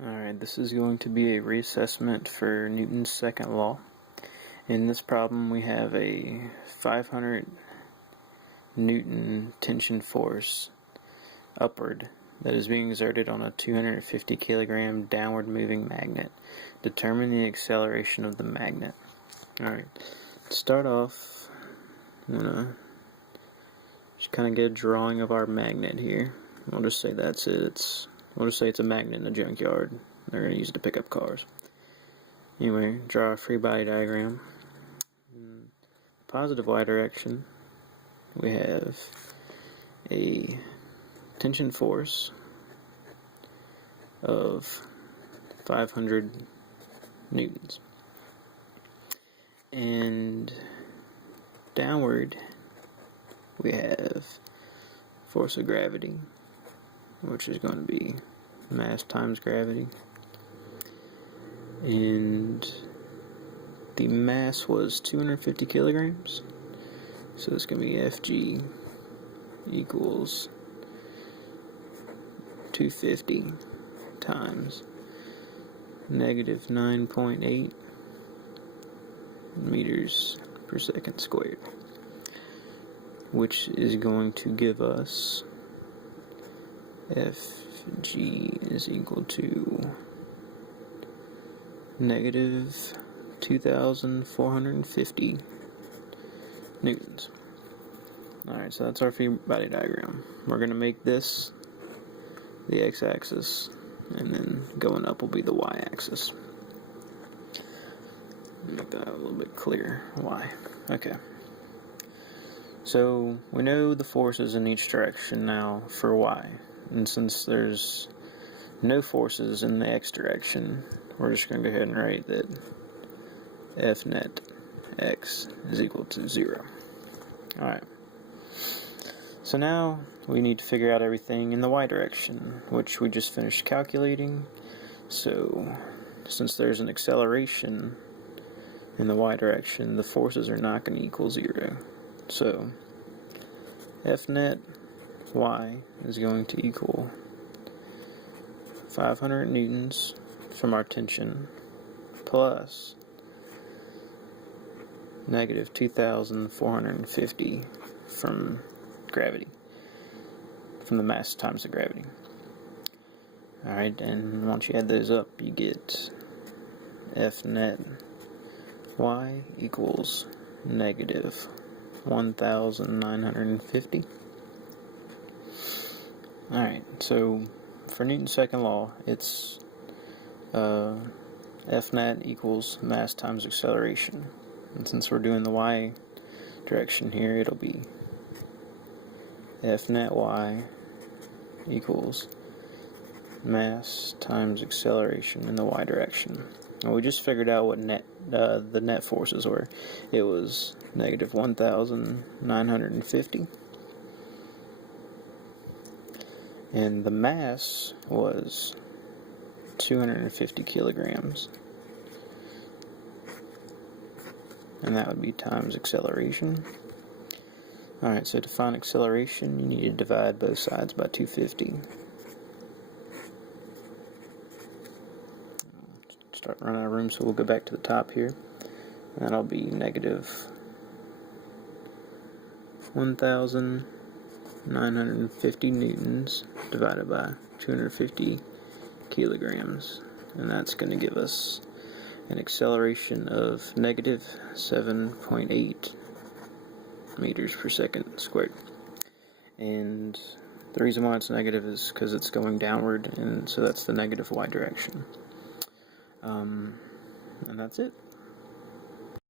Alright, this is going to be a reassessment for Newton's second law. In this problem we have a 500 Newton tension force upward that is being exerted on a 250 kilogram downward moving magnet. Determine the acceleration of the magnet. Alright, to start off I'm going to just kind of get a drawing of our magnet here. I'll just say that's it. We'll just say it's a magnet in a junkyard. They're going to use it to pick up cars. Anyway, draw a free body diagram. In positive y direction, we have a tension force of 500 newtons. And downward, we have force of gravity, which is going to be mass times gravity. And the mass was 250 kilograms. So it's going to be Fg equals 250 times negative 9.8 meters per second squared, which is going to give us Fg is equal to negative 2,450 newtons. Alright, so that's our free body diagram. We're going to make this the x-axis, and then going up will be the y-axis. Make that a little bit clearer. Y. Okay. So we know the forces in each direction now for y. And since there's no forces in the x direction, we're just going to go ahead and write that F net x is equal to 0. Alright. So now we need to figure out everything in the y direction, which we just finished calculating. So since there's an acceleration in the y direction, the forces are not going to equal 0. So F net y is going to equal 500 newtons from our tension plus negative 2,450 from gravity, from the mass times the gravity. Alright, and once you add those up, you get F net y equals negative 1,950. Alright, so for Newton's second law, it's F net equals mass times acceleration. And since we're doing the y direction here, it'll be F net y equals mass times acceleration in the y direction. And we just figured out what the net forces were. It was negative 1,950. And the mass was 250 kilograms. And that would be times acceleration. Alright, so to find acceleration, you need to divide both sides by 250. Start running out of room, so we'll go back to the top here. And that'll be negative 1,950 newtons divided by 250 kilograms, and that's going to give us an acceleration of negative 7.8 meters per second squared. And the reason why it's negative is because it's going downward, and so that's the negative y direction. And that's it.